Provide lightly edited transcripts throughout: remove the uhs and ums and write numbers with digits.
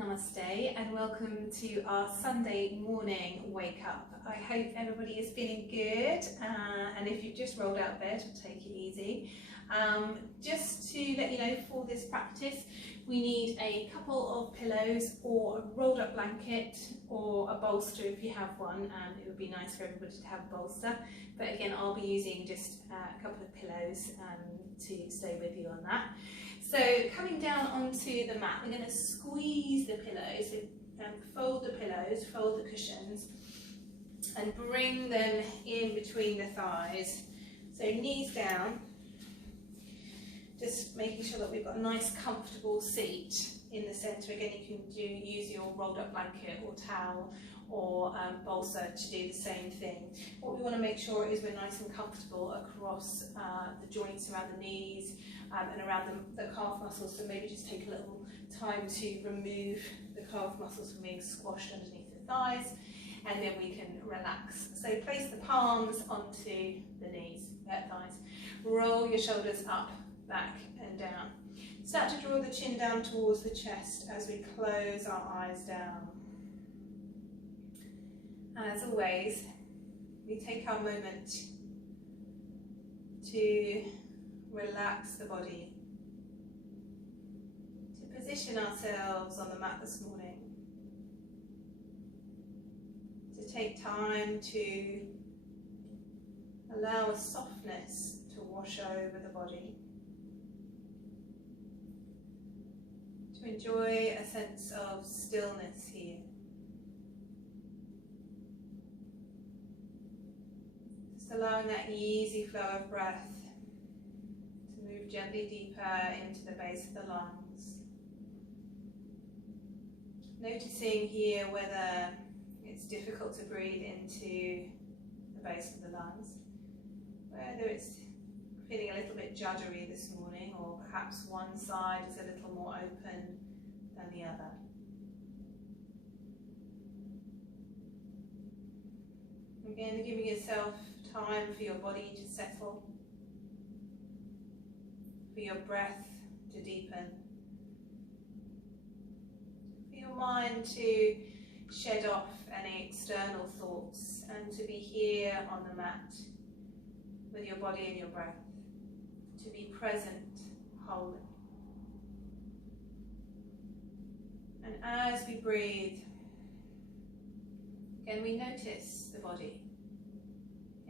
Namaste and welcome to our Sunday morning wake up. I hope everybody is feeling good and if you've just rolled out of bed, take it easy. Just to let you know, for this practice we need a couple of pillows or a rolled up blanket or a bolster if you have one, and it would be nice for everybody to have a bolster, but again I'll be using just a couple of pillows to stay with you on that. So coming down onto the mat, we're going to squeeze the pillows, fold the pillows, fold the cushions and bring them in between the thighs. So knees down, just making sure that we've got a nice comfortable seat in the centre. Again, you can use your rolled up blanket or towel or bolster to do the same thing. What we want to make sure is we're nice and comfortable across the joints around the knees and around the calf muscles, so maybe just take a little time to remove the calf muscles from being squashed underneath the thighs, and then we can relax. So place the palms onto the knees, thighs. Roll your shoulders up, back and down. Start to draw the chin down towards the chest as we close our eyes down. And as always, we take our moment to relax the body, to position ourselves on the mat this morning, to take time to allow a softness to wash over the body, to enjoy a sense of stillness here. Just allowing that easy flow of breath to move gently deeper into the base of the lungs. Noticing here whether it's difficult to breathe into the base of the lungs, whether it's feeling a little bit juddery this morning, or perhaps one side is a little more open than the other. Again, giving yourself time for your body to settle, for your breath to deepen, for your mind to shed off any external thoughts and to be here on the mat with your body and your breath, to be present wholly. And as we breathe, again we notice the body,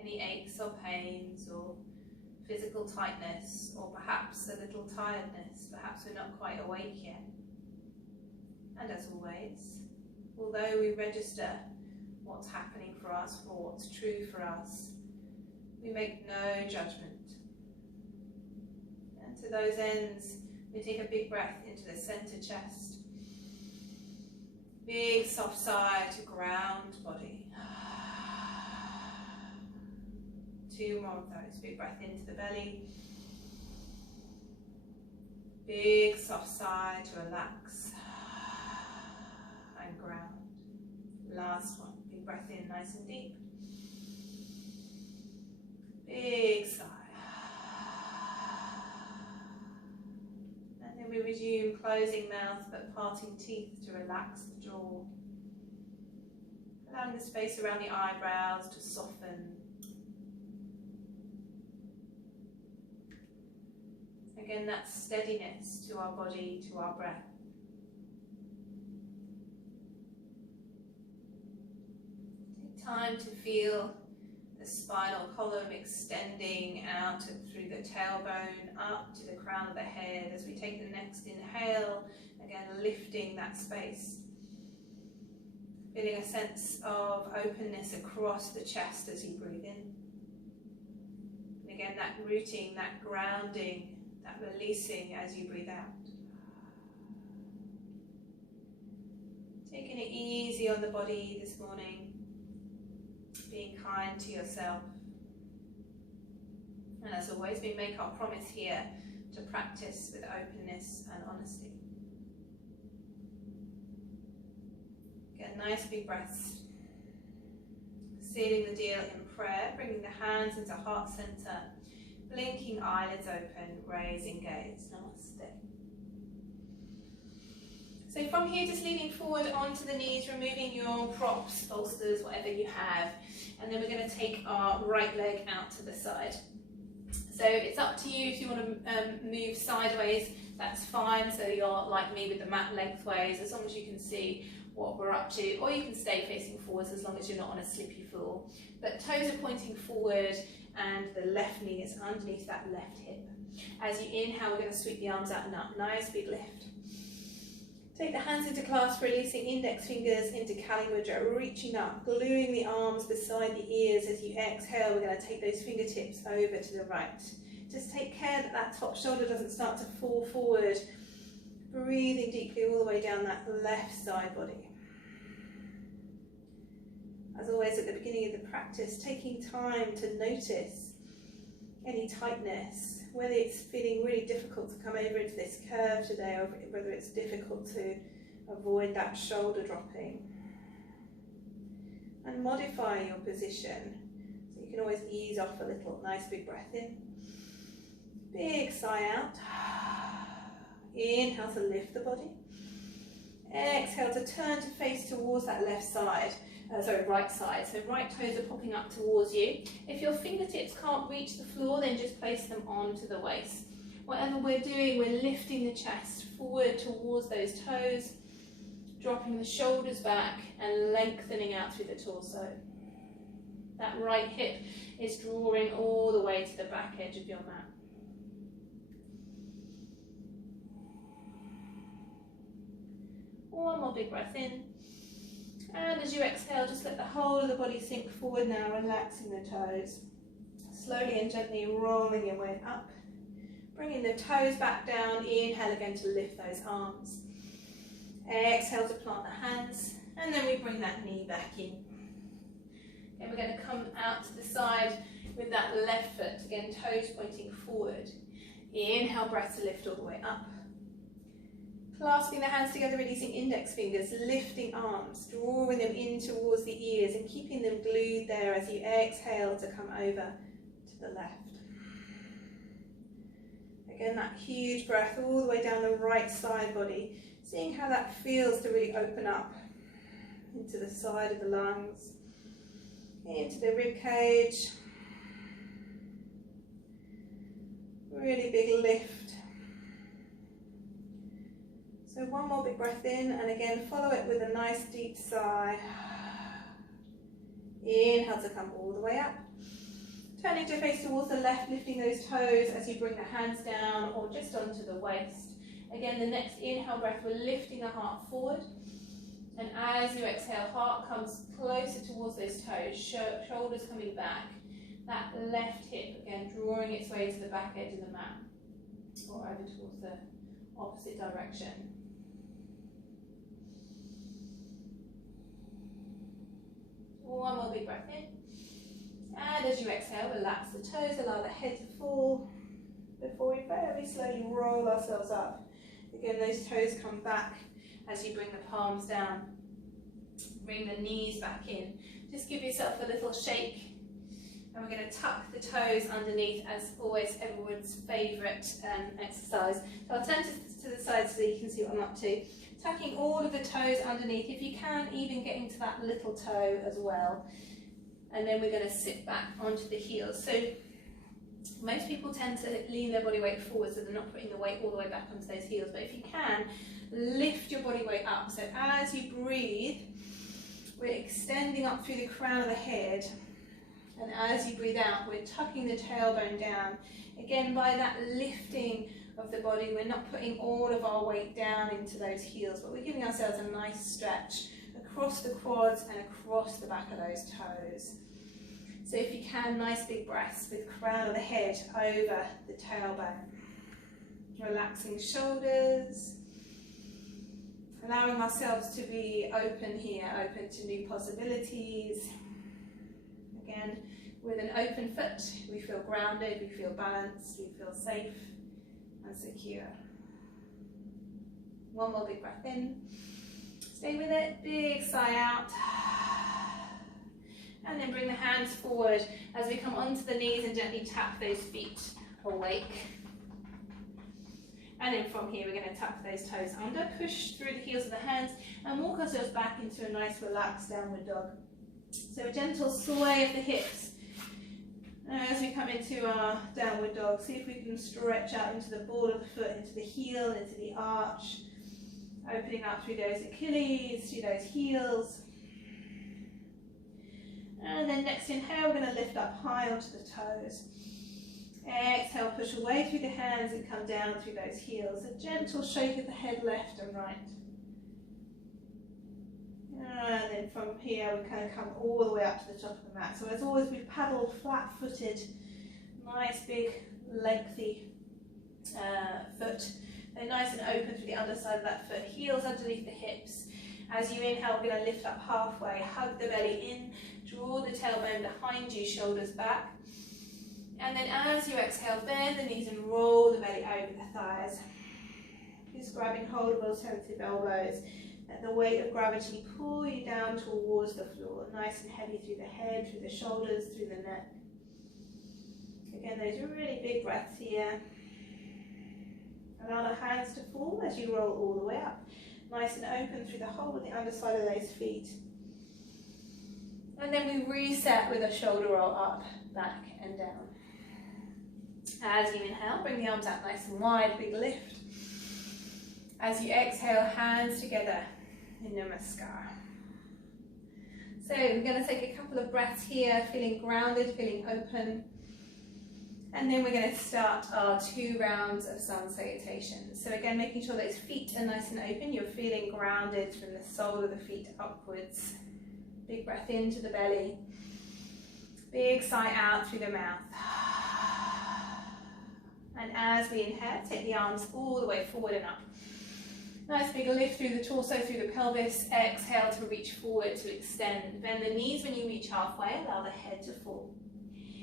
any aches or pains or physical tightness, or perhaps a little tiredness, perhaps we're not quite awake yet. And as always, although we register what's happening for us, for what's true for us, we make no judgment. And to those ends, we take a big breath into the centre chest. Big soft sigh to ground body. Two more of those. Big breath into the belly. Big soft sigh to relax and ground. Last one. Big breath in nice and deep. Big sigh. And then we resume closing mouth but parting teeth to relax the jaw. Allowing the space around the eyebrows to soften. Again, that steadiness to our body, to our breath. Take time to feel the spinal column extending out through the tailbone up to the crown of the head as we take the next inhale, again lifting that space. Feeling a sense of openness across the chest as you breathe in. And again, that rooting, that grounding, that releasing as you breathe out. Taking it easy on the body this morning, being kind to yourself. And as always, we make our promise here to practice with openness and honesty. Get nice big breaths. Sealing the deal in prayer, bringing the hands into heart center. Blinking eyelids open, raising gaze. Namaste. So So from here, just leaning forward onto the knees, removing your props, bolsters, whatever you have. And then we're going to take our right leg out to the side. So it's up to you if you want to move sideways, that's fine. So you're like me with the mat lengthways, as long as you can see what we're up to, or you can stay facing forwards as long as you're not on a slippy floor. But toes are pointing forward and the left knee is underneath that left hip. As you inhale, we're going to sweep the arms out and up. Nice big lift. Take the hands into clasp, releasing index fingers into Kali Mudra, reaching up, gluing the arms beside the ears. As you exhale, we're going to take those fingertips over to the right. Just take care that that top shoulder doesn't start to fall forward. Breathing deeply all the way down that left side body. As always at the beginning of the practice, taking time to notice any tightness, whether it's feeling really difficult to come over into this curve today, or whether it's difficult to avoid that shoulder dropping. And modify your position. So you can always ease off a little. Nice big breath in. Big sigh out. Inhale to lift the body. Exhale to turn to face towards that left side. Right side. So right toes are popping up towards you. If your fingertips can't reach the floor, then just place them onto the waist. Whatever we're doing, we're lifting the chest forward towards those toes, dropping the shoulders back and lengthening out through the torso. That right hip is drawing all the way to the back edge of your mat. One more big breath in. And as you exhale, just let the whole of the body sink forward now, relaxing the toes. Slowly and gently rolling your way up. Bringing the toes back down. Inhale again to lift those arms. Exhale to plant the hands. And then we bring that knee back in. Okay, we're going to come out to the side with that left foot. Again, toes pointing forward. Inhale, breath to lift all the way up. Clasping the hands together, releasing index fingers, lifting arms, drawing them in towards the ears and keeping them glued there as you exhale to come over to the left. Again, that huge breath all the way down the right side body, seeing how that feels to really open up into the side of the lungs, into the rib cage. Really big lift. So one more big breath in, and again follow it with a nice deep sigh. Inhale to come all the way up. Turning to face towards the left, lifting those toes as you bring the hands down or just onto the waist. Again, the next inhale breath, we're lifting the heart forward. And as you exhale, heart comes closer towards those toes, shoulders coming back. That left hip, again, drawing its way to the back edge of the mat or over towards the opposite direction. One more big breath in. And as you exhale, relax the toes, allow the head to fall before we very slowly roll ourselves up. Again, those toes come back as you bring the palms down. Bring the knees back in. Just give yourself a little shake. And we're going to tuck the toes underneath, as always, everyone's favourite exercise. So I'll turn to the side so you can see what I'm up to. Tucking all of the toes underneath, if you can, even getting to that little toe as well. And then we're going to sit back onto the heels. So most people tend to lean their body weight forward, so they're not putting the weight all the way back onto those heels. But if you can, lift your body weight up. So as you breathe, we're extending up through the crown of the head. And as you breathe out, we're tucking the tailbone down. Again, by that lifting of the body, we're not putting all of our weight down into those heels, but we're giving ourselves a nice stretch across the quads and across the back of those toes. So if you can, nice big breaths with crown of the head over the tailbone. Relaxing shoulders. Allowing ourselves to be open here, open to new possibilities. Again, with an open foot, we feel grounded, we feel balanced, we feel safe and secure. One more big breath in. Stay with it, big sigh out. And then bring the hands forward as we come onto the knees and gently tap those feet awake. And then from here, we're going to tuck those toes under, push through the heels of the hands, and walk ourselves back into a nice relaxed downward dog. So a gentle sway of the hips as we come into our downward dog. See if we can stretch out into the ball of the foot, into the heel, into the arch, opening up through those Achilles, through those heels. And then next inhale, we're going to lift up high onto the toes. Exhale, push away through the hands and come down through those heels. A gentle shake of the head left and right. And then from here, we kind of come all the way up to the top of the mat. So as always, we paddle flat-footed, nice, big, lengthy foot. They're nice and open through the underside of that foot. Heels underneath the hips. As you inhale, we're going to lift up halfway, hug the belly in, draw the tailbone behind you, shoulders back. And then as you exhale, bend the knees and roll the belly over the thighs. Just grabbing hold of alternative elbows. Let the weight of gravity pull you down towards the floor. Nice and heavy through the head, through the shoulders, through the neck. Again, those are really big breaths here. Allow the hands to fall as you roll all the way up. Nice and open through the whole of the underside of those feet. And then we reset with a shoulder roll up, back and down. As you inhale, bring the arms out nice and wide, big lift. As you exhale, hands together in Namaskar. So we're going to take a couple of breaths here, feeling grounded, feeling open. And then we're going to start our 2 rounds of sun salutation. So again, making sure those feet are nice and open. You're feeling grounded from the sole of the feet upwards. Big breath into the belly. Big sigh out through the mouth. And as we inhale, take the arms all the way forward and up. Nice big lift through the torso, through the pelvis. Exhale to reach forward, to extend. Bend the knees when you reach halfway. Allow the head to fall.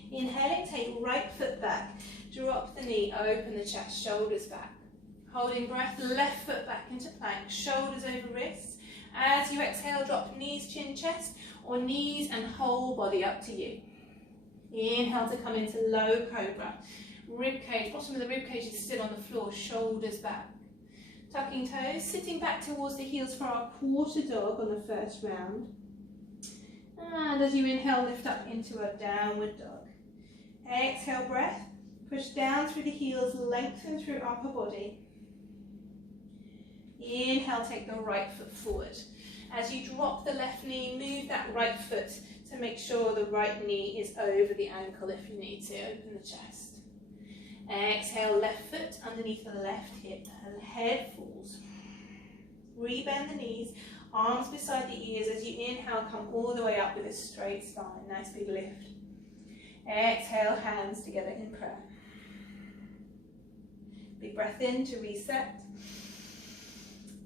Inhaling, take right foot back. Drop the knee, open the chest, shoulders back. Holding breath, left foot back into plank, shoulders over wrists. As you exhale, drop knees, chin, chest, or knees and whole body up to you. Inhale to come into low cobra. Rib cage, bottom of the rib cage is still on the floor, shoulders back. Tucking toes, sitting back towards the heels for our quarter dog on the first round. And as you inhale, lift up into a downward dog. Exhale, breath. Push down through the heels, lengthen through upper body. Inhale, take the right foot forward. As you drop the left knee, move that right foot to make sure the right knee is over the ankle if you need to. Open the chest. Exhale, left foot underneath the left hip and head falls. Rebend the knees, arms beside the ears. As you inhale, come all the way up with a straight spine. Nice big lift. Exhale, hands together in prayer. Big breath in to reset.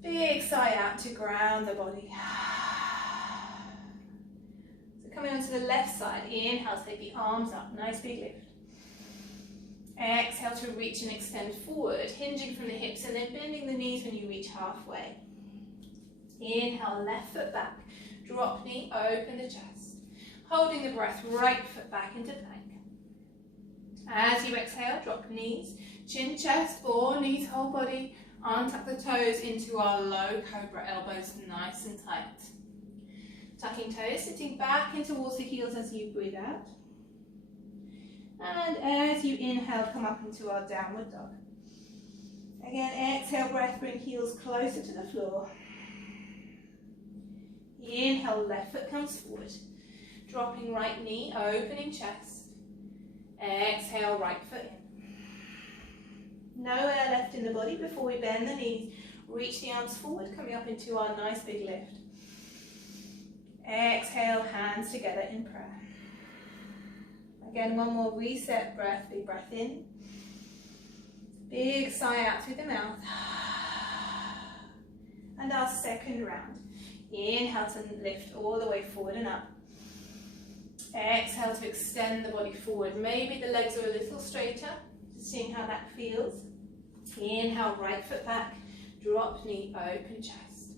Big sigh out to ground the body. So coming onto the left side, inhale, take the arms up, nice big lift. Exhale to reach and extend forward, hinging from the hips and then bending the knees when you reach halfway. Inhale, left foot back, drop knee, open the chest. Holding the breath, right foot back into plank. As you exhale, drop knees, chin, chest, or knees, whole body. Untuck the toes into our low cobra, elbows nice and tight. Tucking toes, sitting back in towards the heels as you breathe out. And as you inhale, come up into our downward dog. Again, exhale, breath, bring heels closer to the floor. Inhale, left foot comes forward. Dropping right knee, opening chest. Exhale, right foot in. No air left in the body before we bend the knees. Reach the arms forward, coming up into our nice big lift. Exhale, hands together in prayer. Again, one more reset breath, big breath in. Big sigh out through the mouth. And our second round. Inhale to lift all the way forward and up. Exhale to extend the body forward. Maybe the legs are a little straighter, just seeing how that feels. Inhale, right foot back, drop knee, open chest.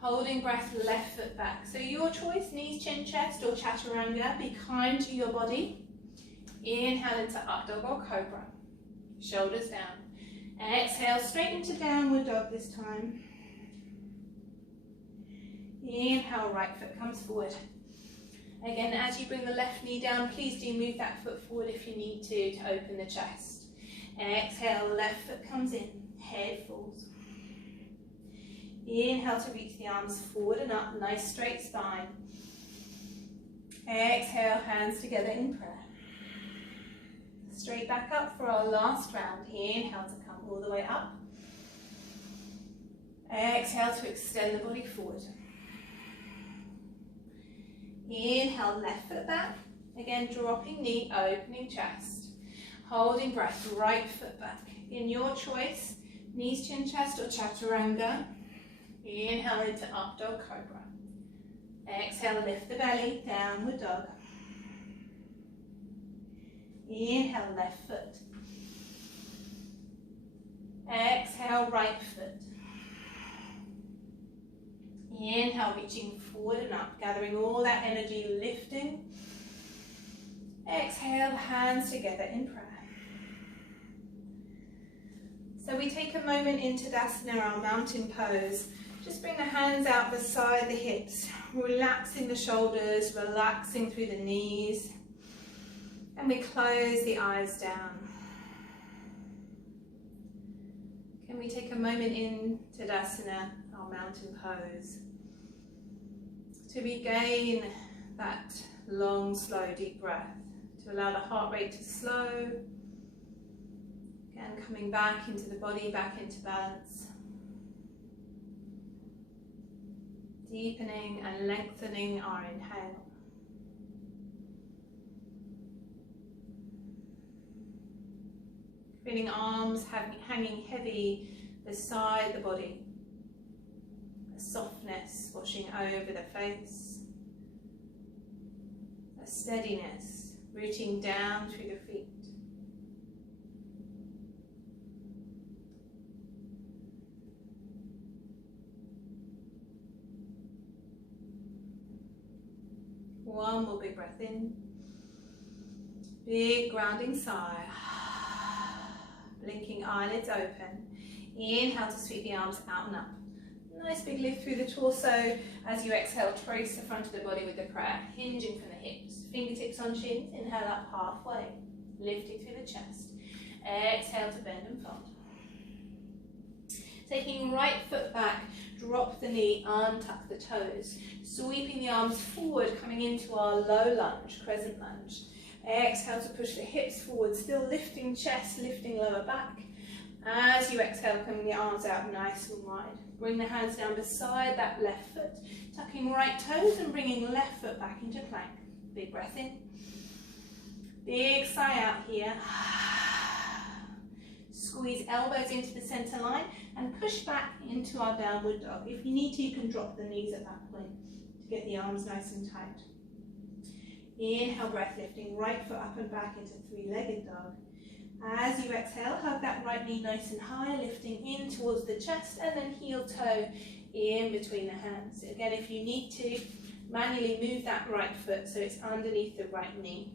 Holding breath, left foot back. So your choice, knees, chin, chest, or chaturanga. Be kind to your body. Inhale into up dog or cobra. Shoulders down. Exhale, straight into downward dog this time. Inhale, right foot comes forward. Again, as you bring the left knee down, please do move that foot forward if you need to open the chest. Exhale, left foot comes in, head falls. Inhale to reach the arms forward and up, nice straight spine. Exhale, hands together in prayer. Straight back up for our last round. Inhale to come all the way up. Exhale to extend the body forward. Inhale, left foot back. Again, dropping knee, opening chest. Holding breath, right foot back. In your choice, knees, chin, chest or chaturanga. Inhale into up dog cobra. Exhale, lift the belly, downward dog. Inhale, left foot. Exhale, right foot. Inhale, reaching forward and up, gathering all that energy, lifting. Exhale, hands together in prayer. So we take a moment in Tadasana, our mountain pose. Just bring the hands out beside the hips, relaxing the shoulders, relaxing through the knees. And we close the eyes down. Can we take a moment in Tadasana, our mountain pose, to regain that long, slow, deep breath, to allow the heart rate to slow. Again, coming back into the body, back into balance. Deepening and lengthening our inhale. Feeling arms hanging heavy beside the body. A softness washing over the face. A steadiness rooting down through the feet. One more big breath in. Big grounding sigh. Blinking eyelids open. Inhale to sweep the arms out and up. Nice big lift through the torso. As you exhale, trace the front of the body with the prayer, hinging from the hips. Fingertips on shins. Inhale up halfway, lifting through the chest. Exhale to bend and fold. Taking right foot back, drop the knee, untuck the toes. Sweeping the arms forward, coming into our low lunge, crescent lunge. Exhale to push the hips forward, still lifting chest, lifting lower back. As you exhale, coming the arms out nice and wide. Bring the hands down beside that left foot, tucking right toes and bringing left foot back into plank. Big breath in. Big sigh out here. Squeeze elbows into the center line and push back into our downward dog. If you need to, you can drop the knees at that point to get the arms nice and tight. Inhale, breath lifting, right foot up and back into three-legged dog. As you exhale, hug that right knee nice and high, lifting in towards the chest, and then heel toe in between the hands. Again, if you need to, manually move that right foot so it's underneath the right knee.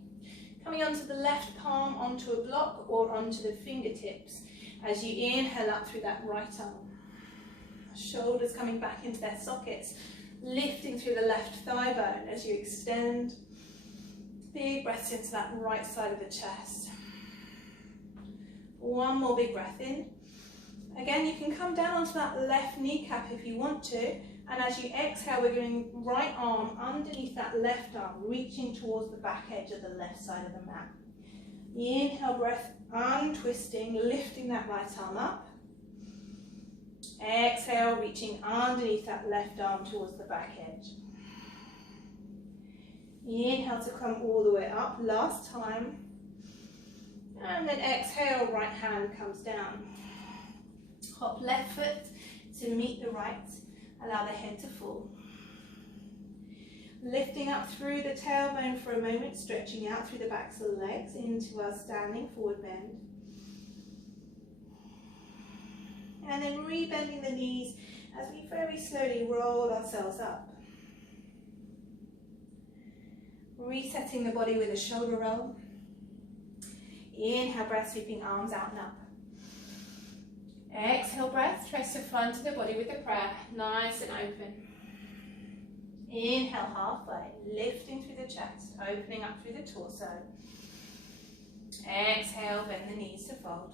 Coming onto the left palm, onto a block or onto the fingertips as you inhale up through that right arm. Shoulders coming back into their sockets, lifting through the left thigh bone as you extend. Big breaths into that right side of the chest. One more big breath in. Again, you can come down onto that left kneecap if you want to. And as you exhale, we're going right arm underneath that left arm, reaching towards the back edge of the left side of the mat. Inhale, breath, untwisting, lifting that right arm up. Exhale, reaching underneath that left arm towards the back edge. Inhale to come all the way up, last time. And then exhale, right hand comes down. Hop left foot to meet the right. Allow the head to fall. Lifting up through the tailbone for a moment, stretching out through the backs of the legs into our standing forward bend. And then rebending the knees as we very slowly roll ourselves up. Resetting the body with a shoulder roll. Inhale, breath sweeping arms out and up. Exhale, Exhale breath, press the front of the body with the prayer, nice and open. Inhale halfway, lifting through the chest, opening up through the torso. Exhale, bend the knees to fold.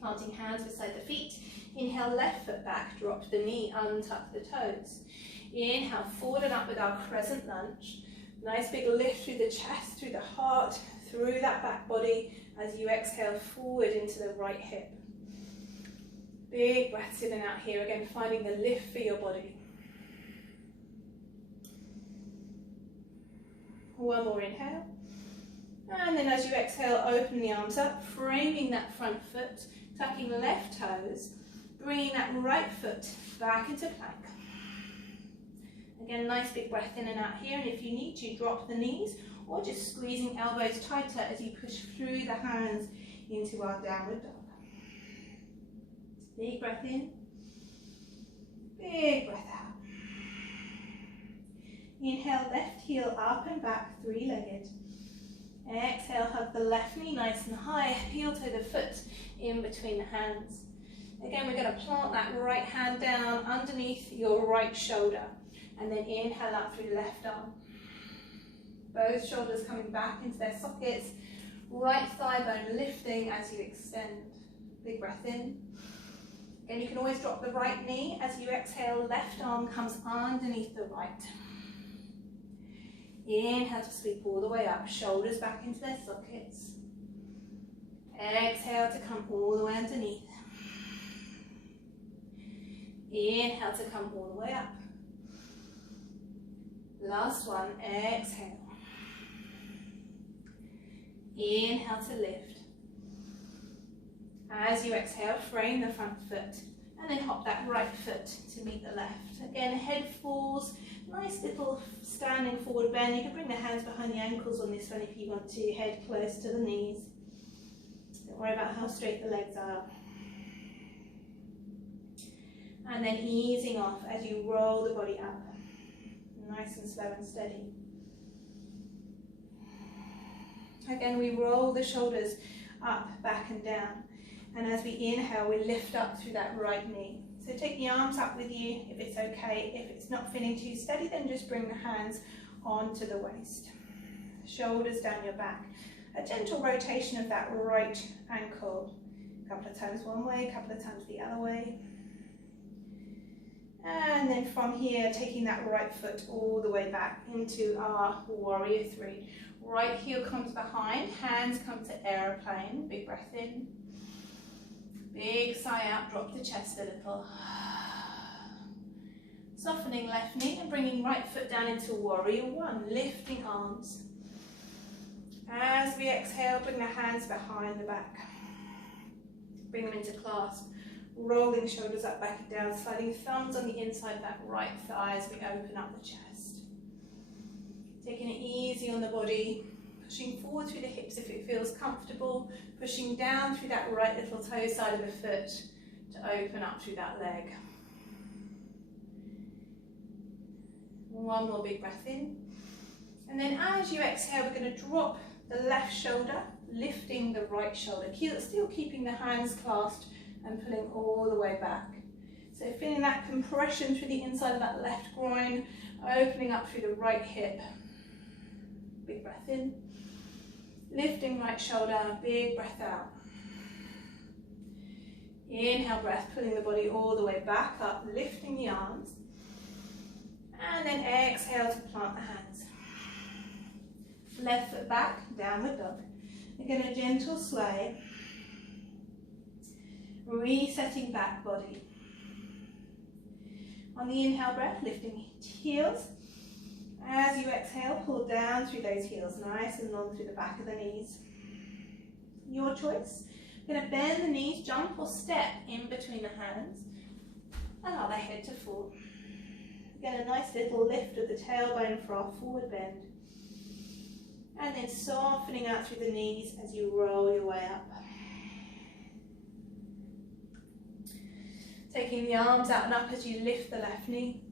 Planting hands beside the feet. Inhale, left foot back, drop the knee, untuck the toes. Inhale, forward and up with our crescent lunge. Nice big lift through the chest, through the heart, through that back body as you exhale forward into the right hip. Big breaths in and out here, again finding the lift for your body. One more inhale. And then as you exhale, open the arms up, framing that front foot, tucking the left toes, bringing that right foot back into plank. Again, nice big breath in and out here, and if you need to, drop the knees or just squeezing elbows tighter as you push through the hands into our downward dog. Big breath in, big breath out. Inhale, left heel up and back, three-legged. Exhale, hug the left knee nice and high, heel to the foot in between the hands. Again, we're going to plant that right hand down underneath your right shoulder, and then inhale up through the left arm. Both shoulders coming back into their sockets, right thigh bone lifting as you extend. Big breath in. Again, you can always drop the right knee as you exhale, left arm comes underneath the right. Inhale to sweep all the way up, shoulders back into their sockets. Exhale to come all the way underneath. Inhale to come all the way up. Last one, exhale. Inhale to lift. As you exhale, frame the front foot and then hop that right foot to meet the left. Again, head falls, nice little standing forward bend. You can bring the hands behind the ankles on this one if you want to, head close to the knees. Don't worry about how straight the legs are. And then easing off as you roll the body up. Nice and slow and steady. Again, we roll the shoulders up, back and down. And as we inhale, we lift up through that right knee. So take the arms up with you if it's okay. If it's not feeling too steady, then just bring the hands onto the waist. Shoulders down your back. A gentle rotation of that right ankle. A couple of times one way, a couple of times the other way. And then from here, taking that right foot all the way back into our warrior three. Right heel comes behind, hands come to aeroplane. Big breath in. Big sigh out, drop the chest a little. Softening left knee and bringing right foot down into warrior one, lifting arms. As we exhale, bring the hands behind the back. Bring them into clasp. Rolling shoulders up, back and down, sliding thumbs on the inside of that right thigh as we open up the chest. Taking it easy on the body, pushing forward through the hips if it feels comfortable, pushing down through that right little toe side of the foot to open up through that leg. One more big breath in. And then as you exhale, we're going to drop the left shoulder, lifting the right shoulder, still keeping the hands clasped and pulling all the way back. So feeling that compression through the inside of that left groin, opening up through the right hip. Big breath in. Lifting right shoulder, big breath out. Inhale breath, pulling the body all the way back up, lifting the arms. And then exhale to plant the hands. Left foot back, downward dog. Again, a gentle sway. Resetting back body. On the inhale breath, lifting heels. As you exhale, pull down through those heels, nice and long through the back of the knees. Your choice. You're going to bend the knees, jump or step in between the hands. Allow the head to fall. Again, a nice little lift of the tailbone for our forward bend. And then softening out through the knees as you roll your way up. Taking the arms out and up as you lift the left knee.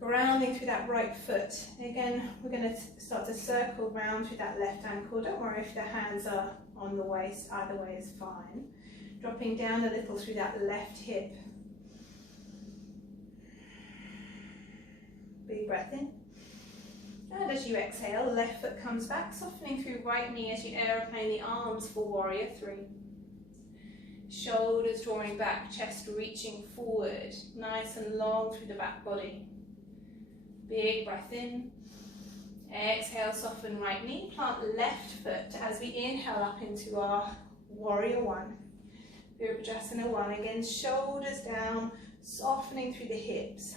Grounding through that right foot. Again, we're going to start to circle round through that left ankle. Don't worry if the hands are on the waist, either way is fine. Dropping down a little through that left hip. Big breath in. And as you exhale, left foot comes back, softening through right knee as you aeroplane the arms for warrior three. Shoulders drawing back, chest reaching forward, nice and long through the back body. Big breath in. Exhale, soften right knee, plant left foot as we inhale up into our warrior one. Virabhadrasana one, again, shoulders down, softening through the hips.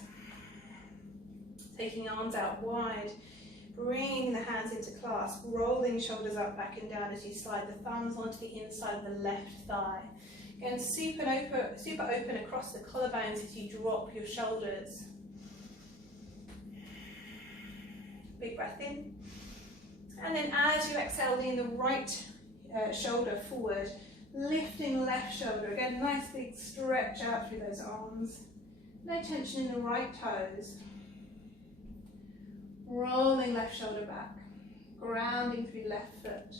Taking arms out wide, bringing the hands into clasp, rolling shoulders up, back and down as you slide the thumbs onto the inside of the left thigh. Again, super open across the collarbones as you drop your shoulders. Big breath in. And then as you exhale, lean the right shoulder forward, lifting left shoulder. Again, nice big stretch out through those arms. No tension in the right toes. Rolling left shoulder back, grounding through left foot.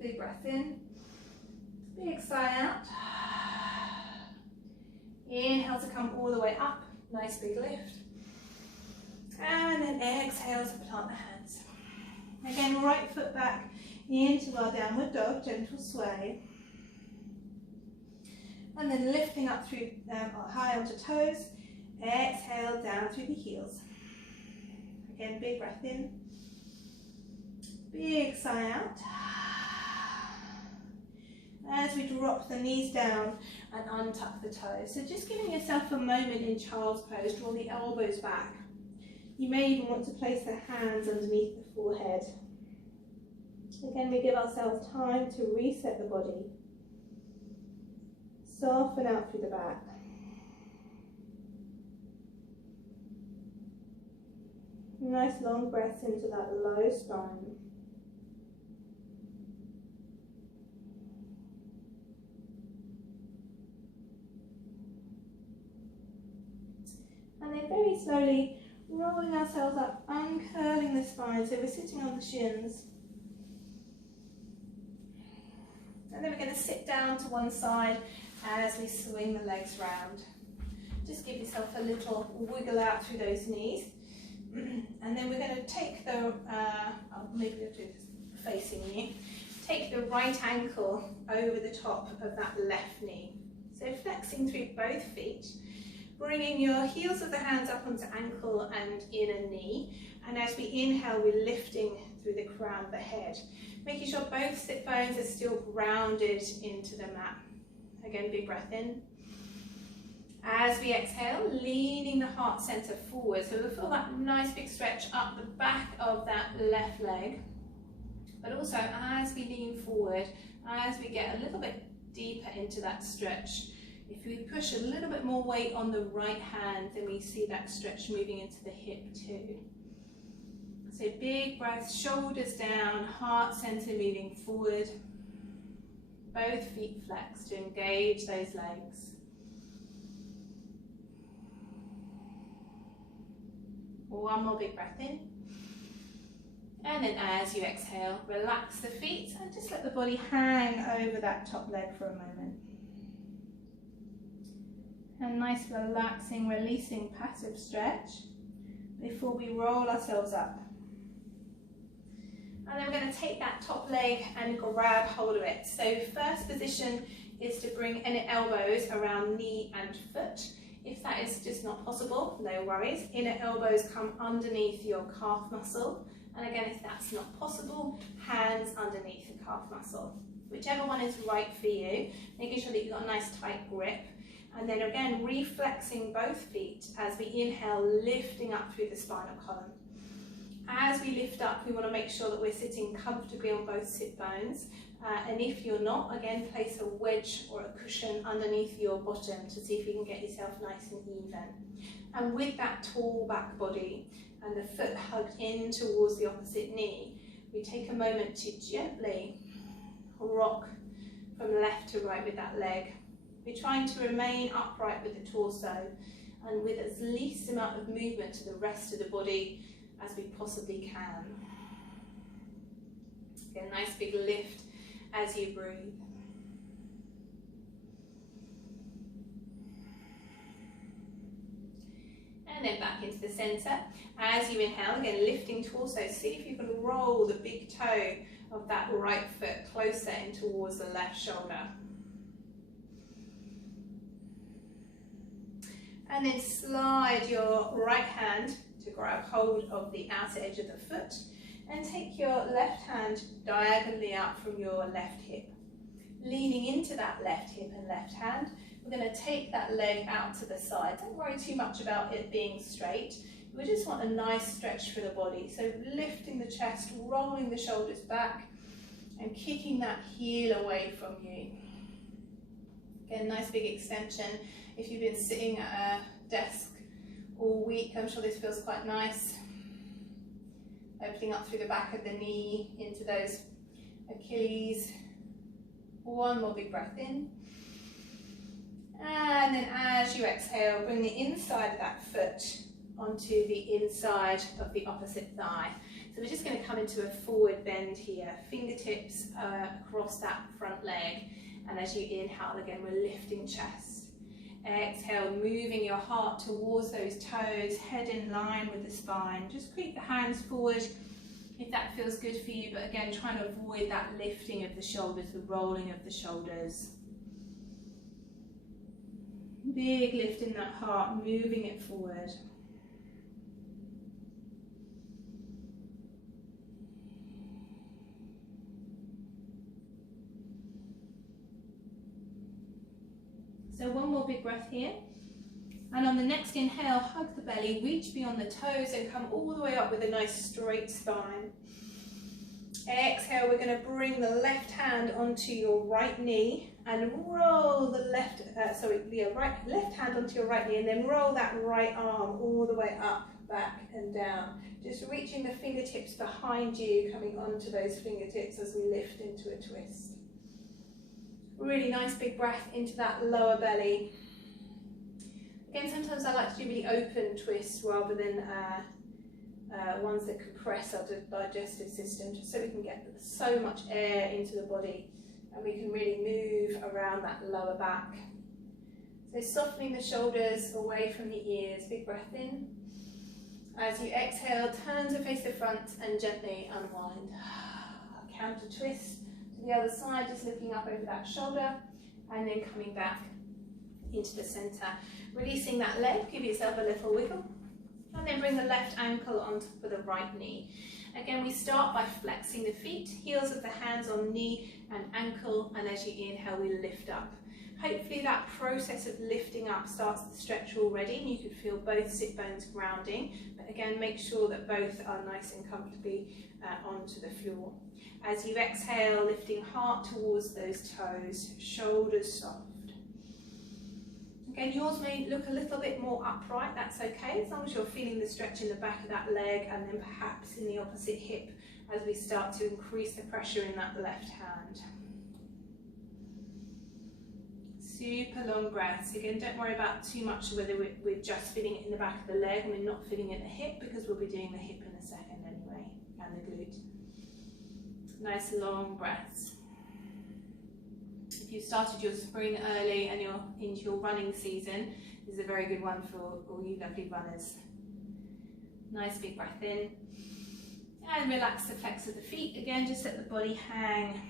Big breath in. Big sigh out. Inhale to come all the way up. Nice big lift. And then exhale to plant the hands. Again, right foot back into our downward dog, gentle sway. And then lifting up through high onto toes. Exhale down through the heels. Again, big breath in. Big sigh out. As we drop the knees down and untuck the toes. So just giving yourself a moment in child's pose, draw the elbows back. You may even want to place the hands underneath the forehead. Again, we give ourselves time to reset the body. Soften out through the back. Nice long breaths into that low spine. And then very slowly rolling ourselves up, uncurling the spine so we're sitting on the shins. And then we're going to sit down to one side as we swing the legs round. Just give yourself a little wiggle out through those knees. And then we're going to take the, maybe we'll do this facing you. Take the right ankle over the top of that left knee. So flexing through both feet. Bringing your heels of the hands up onto ankle and inner knee. And as we inhale, we're lifting through the crown of the head. Making sure both sit bones are still grounded into the mat. Again, big breath in. As we exhale, leaning the heart center forward. So we'll feel that nice big stretch up the back of that left leg. But also as we lean forward, as we get a little bit deeper into that stretch, if we push a little bit more weight on the right hand, then we see that stretch moving into the hip too. So big breaths, shoulders down, heart center moving forward. Both feet flexed to engage those legs. One more big breath in. And then as you exhale, relax the feet and just let the body hang over that top leg for a moment. And nice relaxing, releasing passive stretch before we roll ourselves up. And then we're going to take that top leg and grab hold of it. So first position is to bring inner elbows around knee and foot. If that is just not possible, no worries. Inner elbows come underneath your calf muscle. And again, if that's not possible, hands underneath the calf muscle. Whichever one is right for you, making sure that you've got a nice tight grip. And then again, reflexing both feet as we inhale, lifting up through the spinal column. As we lift up, we want to make sure that we're sitting comfortably on both sit bones. And if you're not, again, place a wedge or a cushion underneath your bottom to see if you can get yourself nice and even. And with that tall back body and the foot hugged in towards the opposite knee, we take a moment to gently rock from left to right with that leg. We're trying to remain upright with the torso and with as least amount of movement to the rest of the body as we possibly can. Get a nice big lift as you breathe. And then back into the center. As you inhale, again lifting torso, see if you can roll the big toe of that right foot closer in towards the left shoulder. And then slide your right hand to grab hold of the outer edge of the foot and take your left hand diagonally out from your left hip. Leaning into that left hip and left hand, we're going to take that leg out to the side. Don't worry too much about it being straight. We just want a nice stretch for the body. So lifting the chest, rolling the shoulders back and kicking that heel away from you. Again, nice big extension. If you've been sitting at a desk all week, I'm sure this feels quite nice. Opening up through the back of the knee into those Achilles. One more big breath in. And then as you exhale, bring the inside of that foot onto the inside of the opposite thigh. So we're just going to come into a forward bend here, fingertips across that front leg. And as you inhale, again, we're lifting chest. Exhale, moving your heart towards those toes, head in line with the spine. Just creep the hands forward if that feels good for you, but again, trying to avoid that lifting of the shoulders, the rolling of the shoulders. Big lift in that heart, moving it forward. So one more big breath here. And on the next inhale, hug the belly, reach beyond the toes and come all the way up with a nice straight spine. Exhale, we're going to bring the left hand onto your right knee and roll the left hand onto your right knee, and then roll that right arm all the way up, back and down. Just reaching the fingertips behind you, coming onto those fingertips as we lift into a twist. Really nice big breath into that lower belly. Again, sometimes I like to do really open twists rather than ones that compress our digestive system, just so we can get so much air into the body and we can really move around that lower back. So softening the shoulders away from the ears, big breath in. As you exhale, turn to face the front and gently unwind. Counter twist to the other side, just looking up over that shoulder and then coming back into the center. Releasing that leg, give yourself a little wiggle. And then bring the left ankle onto the right knee. Again, we start by flexing the feet, heels of the hands on knee and ankle, and as you inhale, we lift up. Hopefully that process of lifting up starts to stretch already, and you can feel both sit bones grounding. But again, make sure that both are nice and comfortably onto the floor. As you exhale, lifting heart towards those toes, shoulders soft. Again, yours may look a little bit more upright, that's okay, as long as you're feeling the stretch in the back of that leg and then perhaps in the opposite hip as we start to increase the pressure in that left hand. Super long breaths. Again, don't worry about too much whether we're just feeling it in the back of the leg and we're not feeling it in the hip, because we'll be doing the hip in a second anyway, and the glute. Nice long breaths. If you started your spring early and you're into your running season, this is a very good one for all you lovely runners. Nice big breath in. And relax the flex of the feet. Again, just let the body hang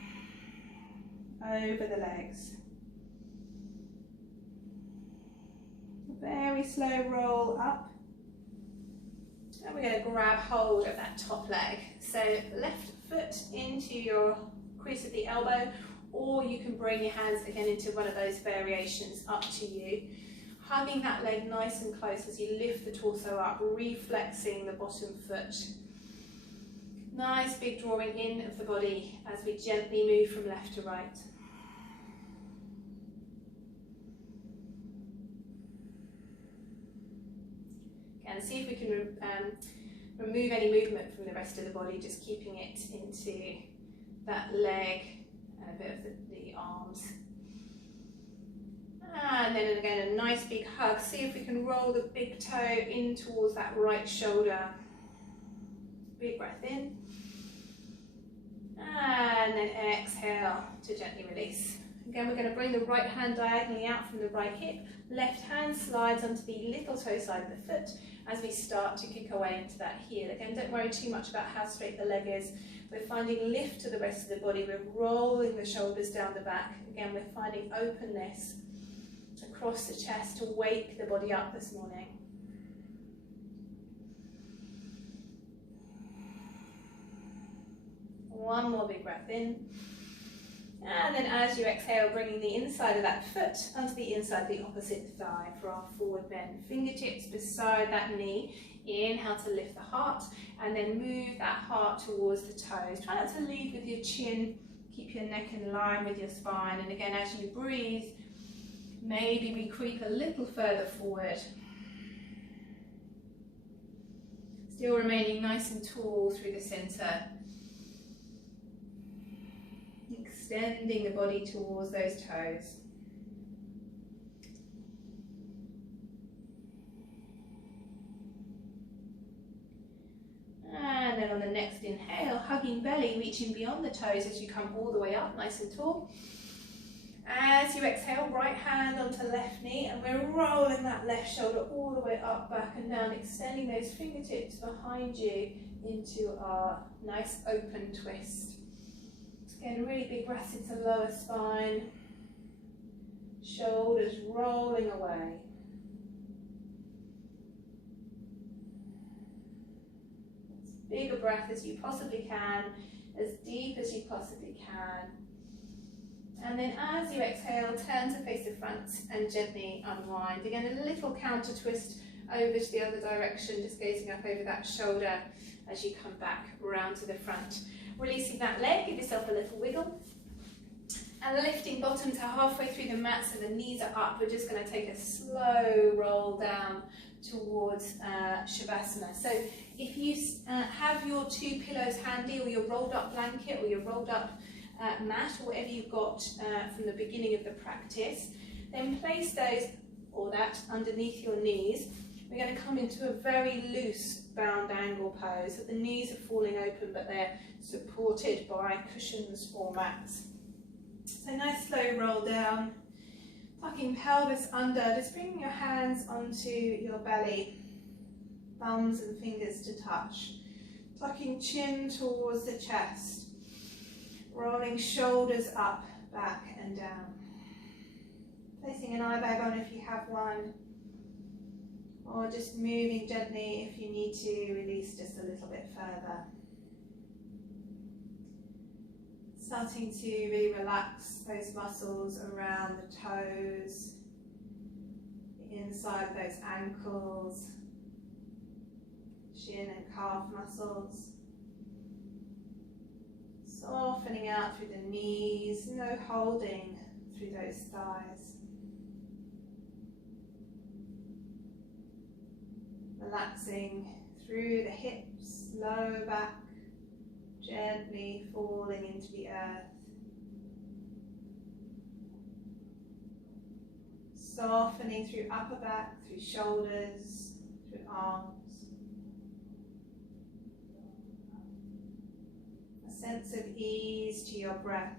over the legs. Very slow roll up. And we're going to grab hold of that top leg. So left foot into your crease of the elbow, or you can bring your hands again into one of those variations, up to you. Hugging that leg nice and close as you lift the torso up, reflexing the bottom foot. Nice big drawing in of the body as we gently move from left to right. And see if we can remove any movement from the rest of the body, just keeping it into that leg and a bit of the arms. And then again, a nice big hug. See if we can roll the big toe in towards that right shoulder. Big breath in. And then exhale to gently release. Again, we're going to bring the right hand diagonally out from the right hip. Left hand slides onto the little toe side of the foot as we start to kick away into that heel. Again, don't worry too much about how straight the leg is. We're finding lift to the rest of the body. We're rolling the shoulders down the back. Again, we're finding openness across the chest to wake the body up this morning. One more big breath in. And then as you exhale, bringing the inside of that foot onto the inside of the opposite thigh for our forward bend. Fingertips beside that knee. Inhale to lift the heart, and then move that heart towards the toes. Try not to lead with your chin. Keep your neck in line with your spine. And again, as you breathe, maybe we creep a little further forward. Still remaining nice and tall through the center. Extending the body towards those toes. And then on the next inhale, hugging belly, reaching beyond the toes as you come all the way up, nice and tall. As you exhale, right hand onto left knee, and we're rolling that left shoulder all the way up, back and down, extending those fingertips behind you into our nice open twist. Again, really big breaths into lower spine, shoulders rolling away. Bigger breath as you possibly can, as deep as you possibly can. And then as you exhale, turn to face the front and gently unwind. Again, a little counter twist over to the other direction, just gazing up over that shoulder as you come back round to the front. Releasing that leg, give yourself a little wiggle. And lifting bottom to halfway through the mat so the knees are up. We're just going to take a slow roll down towards Shavasana. So if you have your two pillows handy, or your rolled up blanket, or your rolled up mat, or whatever you've got from the beginning of the practice, then place those or that underneath your knees. We're going to come into a very loose bound angle pose, so the knees are falling open but they're supported by cushions or mats. So nice slow roll down, tucking pelvis under, just bringing your hands onto your belly, thumbs and fingers to touch, tucking chin towards the chest, rolling shoulders up, back and down. Placing an eye bag on if you have one, or just moving gently if you need to release just a little bit further. Starting to really relax those muscles around the toes, the inside of those ankles, shin and calf muscles. Softening out through the knees, no holding through those thighs. Relaxing through the hips, low back, gently falling into the earth. Softening through upper back, through shoulders, through arms. A sense of ease to your breath,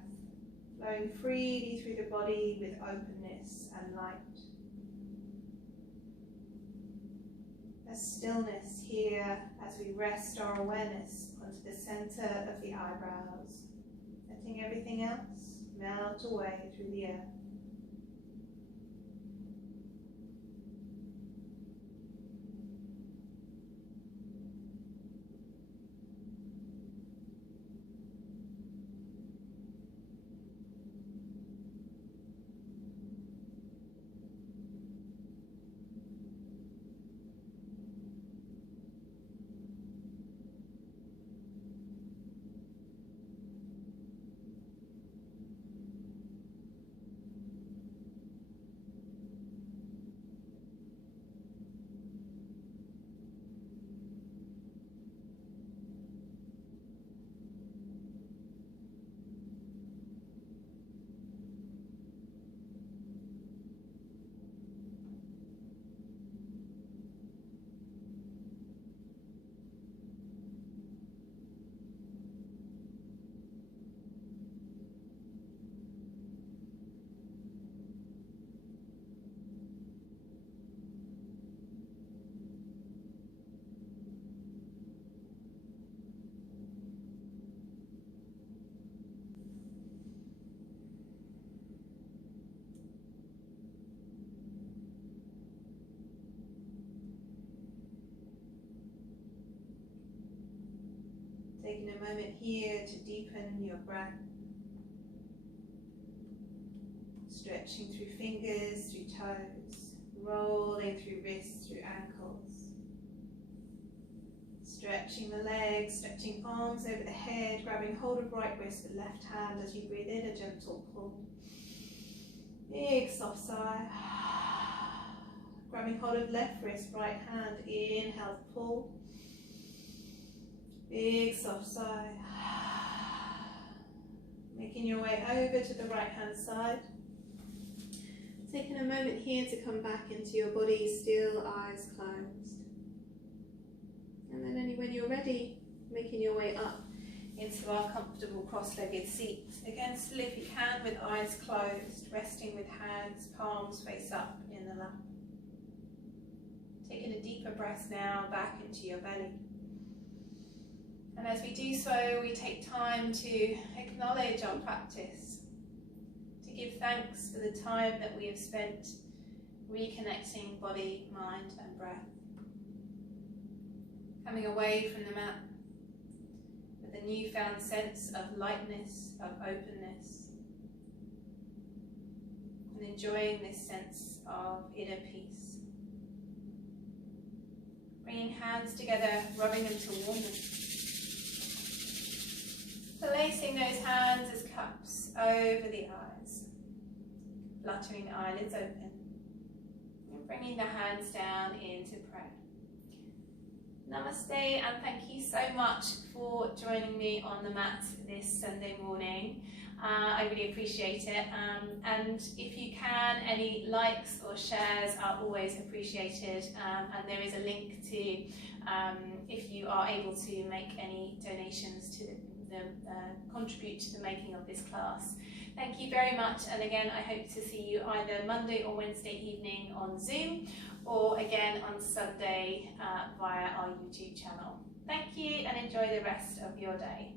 flowing freely through the body with openness and light. A stillness here as we rest our awareness onto the center of the eyebrows, letting everything else melt away through the earth. Taking a moment here to deepen your breath. Stretching through fingers, through toes, rolling through wrists, through ankles. Stretching the legs, stretching arms over the head, grabbing hold of right wrist with left hand as you breathe in, a gentle pull. Big soft sigh. Grabbing hold of left wrist, right hand, inhale, pull. Big soft sigh. Making your way over to the right hand side. Taking a moment here to come back into your body, still eyes closed. And then only when you're ready, making your way up into our comfortable cross-legged seat. Again, still if you can with eyes closed, resting with hands, palms face up in the lap. Taking a deeper breath now back into your belly. And as we do so, we take time to acknowledge our practice, to give thanks for the time that we have spent reconnecting body, mind and breath. Coming away from the mat with a newfound sense of lightness, of openness, and enjoying this sense of inner peace. Bringing hands together, rubbing them to warmth. Placing those hands as cups over the eyes, fluttering the eyelids open, and bringing the hands down into prayer. Namaste, and thank you so much for joining me on the mat this Sunday morning. I really appreciate it, and if you can, any likes or shares are always appreciated, and there is a link to if you are able to make any donations to contribute to the making of this class. Thank you very much, and again I hope to see you either Monday or Wednesday evening on Zoom, or again on Sunday via our YouTube channel. Thank you and enjoy the rest of your day.